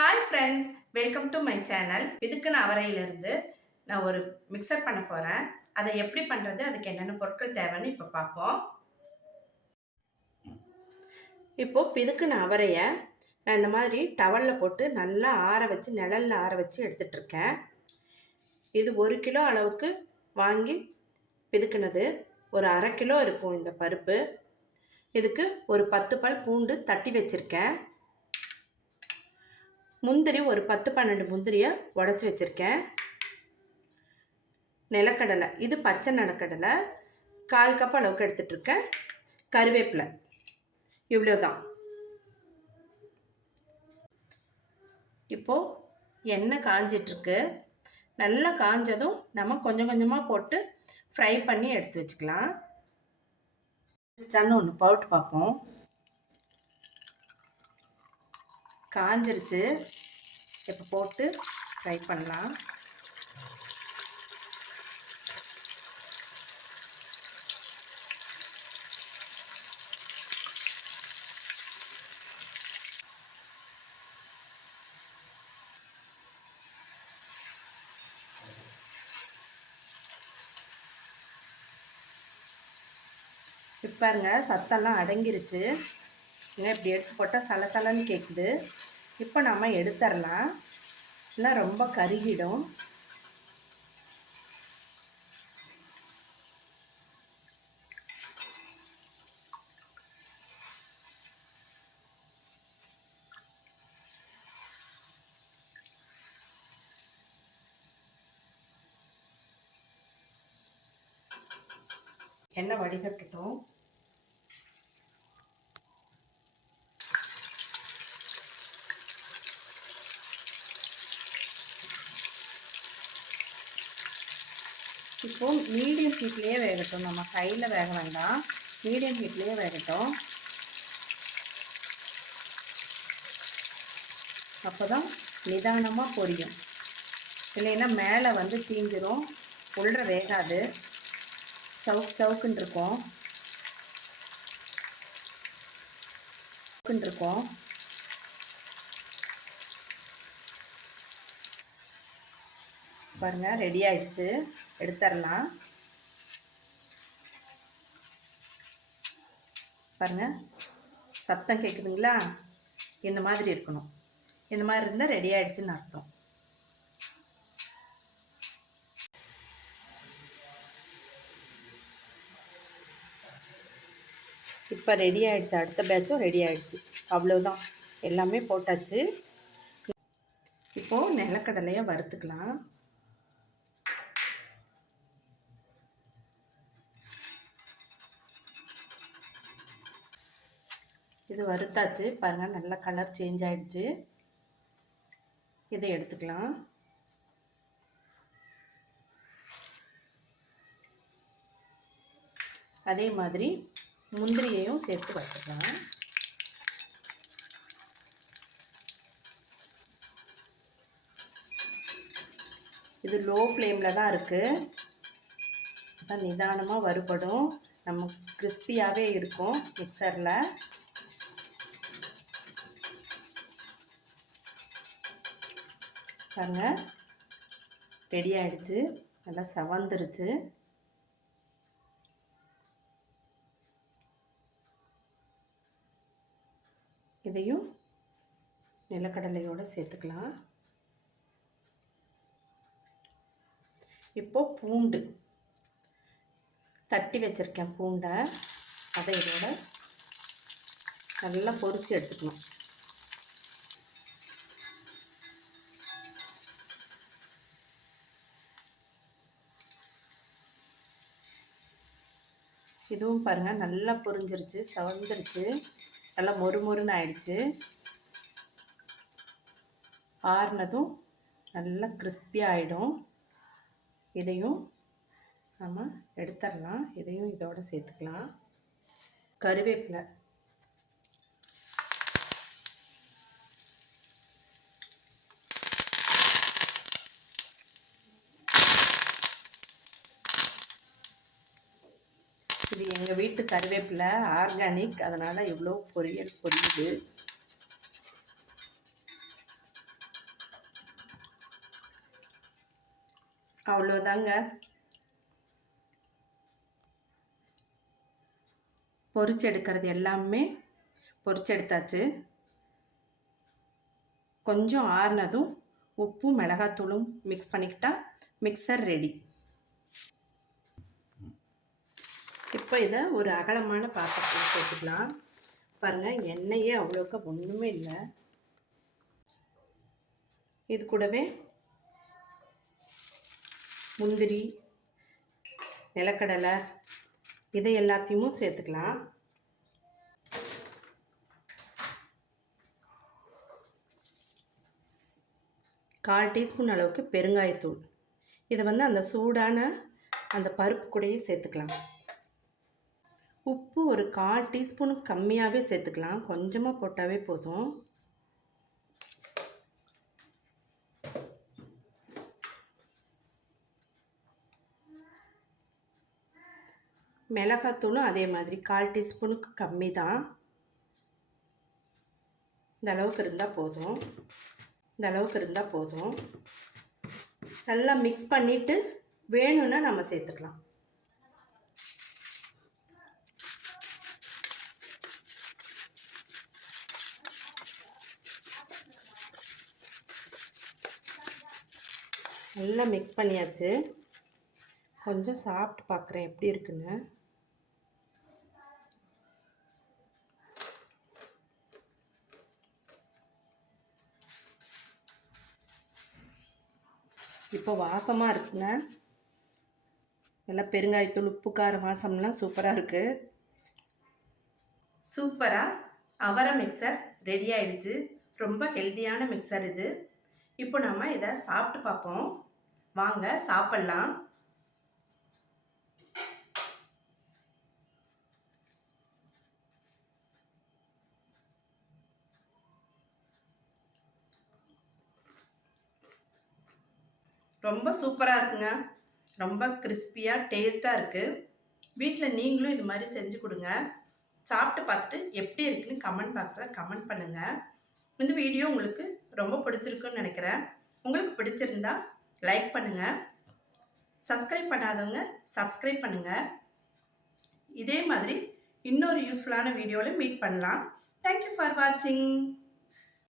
Hi friends, welcome to my channel. இதுக்கு நான் அவரையிலிருந்து நான் ஒரு மிக்சர் பண்ண போகிறேன். அதை எப்படி பண்ணுறது, அதுக்கு என்னென்ன பொருட்கள் தேவைன்னு இப்போ பார்ப்போம். இப்போது பிதுக்குன அவரையை நான் இந்த மாதிரி டவலில் போட்டு நல்லா ஆற வச்சு நிழலில் ஆற வச்சு எடுத்துகிட்ருக்கேன். இது 1 கிலோ அளவுக்கு வாங்கி பிதுக்குனது. ஒரு அரை கிலோ இருக்கும் இந்த பருப்பு. இதுக்கு ஒரு 10 பல் பூண்டு தட்டி வச்சுருக்கேன். முந்திரி ஒரு 10-12 முந்திரியை உடச்சி வச்சுருக்கேன். நிலக்கடலை, இது பச்சை நிலக்கடலை, 1/4 கப் அளவுக்கு எடுத்துகிட்ருக்கேன். கருவேப்பிலை, இவ்வளோதான். இப்போது எண்ணெய் காஞ்சிட்ருக்கு. நல்லா காஞ்சதும் நம்ம கொஞ்சம் கொஞ்சமாக போட்டு ஃப்ரை பண்ணி எடுத்து வச்சுக்கலாம். சன்னு ஒன்று போட்டு பார்ப்போம். காஞ்சிருச்சு. இப்போ போட்டு ஃப்ரை பண்ணலாம். இப்போ பாருங்க, சத்தெல்லாம் அடங்கிருச்சு. ஏன்னா இப்படி எடுத்து போட்டால் சலசலன்னு கேட்குது. இப்போ நம்ம எடுத்துடலாம். இல்லை ரொம்ப கருகிடும். எண்ணெய் வடிகட்டட்டும். இப்போது மீடியம் ஹீட்லேயே வேகட்டும். நம்ம கையில் வேக வேண்டாம், மீடியம் ஹீட்லேயே வேகட்டும். அப்போ தான் நிதானமாக பொரியும். இல்லைன்னா மேலே வந்து தீஞ்சிரும், உள்ள வேகாது, சவுக்குன்னு இருக்கும். பாருங்கள், ரெடி ஆயிடுச்சு. எடுத்துடலாம். பாருங்கள், சத்தம் கேட்குதுங்களா? இந்த மாதிரி இருக்கணும். இந்த மாதிரி இருந்தால் ரெடி ஆயிடுச்சுன்னு அர்த்தம். இப்போ ரெடி ஆயிடுச்சு. அடுத்த பேட்சும் ரெடி ஆயிடுச்சு. அவ்வளோதான், எல்லாமே போட்டாச்சு. இப்போது நிலக்கடலையை வறுத்துக்கலாம். இது வறுத்தாச்சு. பாருங்கள், நல்ல கலர் சேஞ்ச் ஆகிடுச்சு. இதை எடுத்துக்கலாம். அதே மாதிரி முந்திரியையும் சேர்த்து வறுத்துக்கலாம். இது லோ ஃப்ளேமில் தான் இருக்குது. அதான் நிதானமாக வறுபடும். நம்ம கிறிஸ்பியாகவே இருக்கும் மிக்சரில். பாருங்க, ரெடி ஆகிடுச்சு. நல்லா செவந்துருச்சு. இதையும் நிலக்கடலையோடு சேர்த்துக்கலாம். இப்போது பூண்டு தட்டி வச்சுருக்கேன். பூண்டை அதை இதோட நல்லா பொரித்து எடுத்துக்கணும். இதுவும் பாருங்கள், நல்லா பொரிஞ்சிருச்சு, செவந்துருச்சு, நல்லா மொறுமொறுன்னு ஆயிடுச்சு. ஆறுனதும் நல்லா கிறிஸ்பியாக ஆகிடும். இதையும் நம்ம எடுத்துடலாம். இதையும் இதோட சேர்த்துக்கலாம். கருவேப்பிலை, இது எங்கள் வீட்டு கருவேப்பிலை, ஆர்கானிக், அதனால் இவ்வளோ பொரியல் பொரியுது. அவ்வளோதாங்க. பொரிச்சு எடுக்கிறது எல்லாமே பொரிச்சு எடுத்தாச்சு. கொஞ்சம் ஆறுனதும் உப்பும் மிளகாத்தூளும் மிக்ஸ் பண்ணிக்கிட்டா மிக்சர் ரெடி. இப்போ இதை ஒரு அகலமான பாத்திரத்தில் சேர்த்துக்கலாம். பாருங்கள், எண்ணெயே அவ்வளோக்கா ஒன்றுமே இல்லை. இது கூடவே முந்திரி, நிலக்கடலை இதை எல்லாத்தையும் சேர்த்துக்கலாம். கால் டீஸ்பூன் அளவுக்கு பெருங்காயத்தூள். இதை அந்த சூடான அந்த பருப்பு கூடயே சேர்த்துக்கலாம். உப்பு ஒரு 1/4 டீஸ்பூனுக்கு கம்மியாகவே சேர்த்துக்கலாம், கொஞ்சமாக போட்டாவே போதும். மிளகாத்தூளும் அதே மாதிரி 1/4 டீஸ்பூனுக்கு கம்மி தான். இந்த அளவுக்கு இருந்தால் போதும். நல்லா மிக்ஸ் பண்ணிவிட்டு வேணும்னா நம்ம சேர்த்துக்கலாம். நல்லா மிக்ஸ் பண்ணியாச்சு. கொஞ்சம் சாப்பிட்டு பார்க்குறேன் எப்படி இருக்குன்னு. இப்போ வாசமாக இருக்குங்க. நல்லா பெருங்காயத்தூள், உப்பு, கார வாசம்லாம் சூப்பராக இருக்குது. சூப்பராக அவரை மிக்சர் ரெடி ஆயிடுச்சு. ரொம்ப ஹெல்த்தியான மிக்சர் இது. இப்போ நம்ம இதை சாப்பிட்டு பார்ப்போம். வாங்க சாப்பிட்லாம். ரொம்ப சூப்பராக இருக்குங்க. ரொம்ப கிறிஸ்பியாக டேஸ்ட்டாக இருக்குது. வீட்டில் நீங்களும் இது மாதிரி செஞ்சு கொடுங்க. சாப்பிட்டு பார்த்துட்டு எப்படி இருக்குன்னு கமெண்ட் பாக்ஸில் கமெண்ட் பண்ணுங்கள். இந்த வீடியோ உங்களுக்கு ரொம்ப பிடிச்சிருக்குன்னு நினைக்கிறேன். உங்களுக்கு பிடிச்சிருந்தா லைக் பண்ணுங்கள். சப்ஸ்கிரைப் பண்ணாதவங்க சப்ஸ்கிரைப் பண்ணுங்கள். இதே மாதிரி இன்னொரு யூஸ்ஃபுல்லான வீடியோவில் மீட் பண்ணலாம். தேங்க்யூ ஃபார் வாட்சிங்.